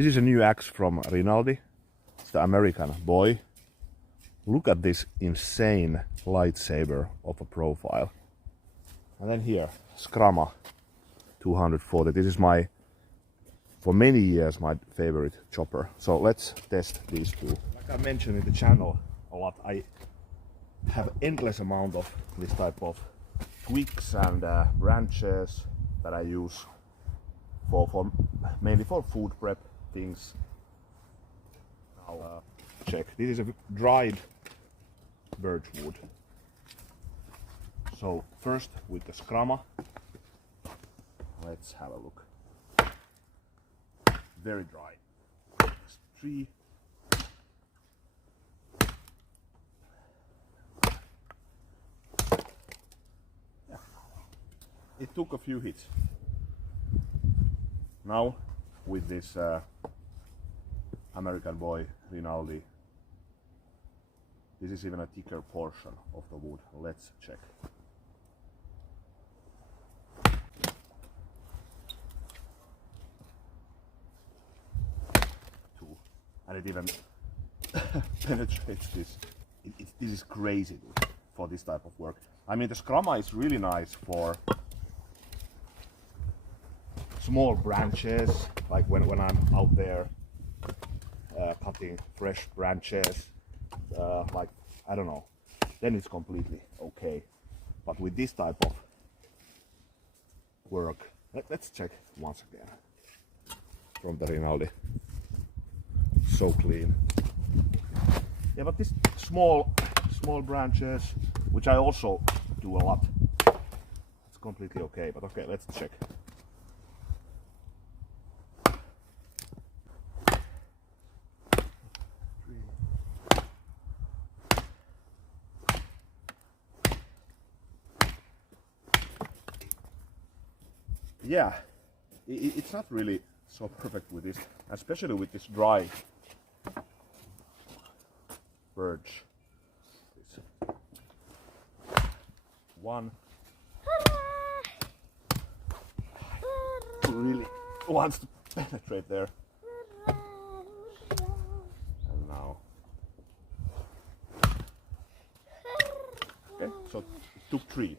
This is a new axe from Rinaldi. It's the American boy. Look at this insane lightsaber of a profile. And then here, Skrama 240. This is for many years, my favorite chopper. So let's test these two. Like I mentioned in the channel a lot, I have endless amount of this type of twigs and branches that I use mainly for food prep things. Now check. This is a dried birch wood. So first with the Skrama, let's have a look. Very dry. Tree. Yeah. It took a few hits. Now with this American boy Rinaldi, this is even a thicker portion of the wood. Let's check. And it even penetrates this. This is crazy, dude, for this type of work. I mean, the Skrama is really nice for small branches, like when I'm out there cutting fresh branches, like, I don't know, then it's completely okay. But with this type of work, let's check once again from the Rinaldi. So clean. Yeah, but this small branches, which I also do a lot, it's completely okay. But okay, let's check. Yeah, it's not really so perfect with this, especially with this dry birch. This one really wants to penetrate there. And now, okay, so it took 3.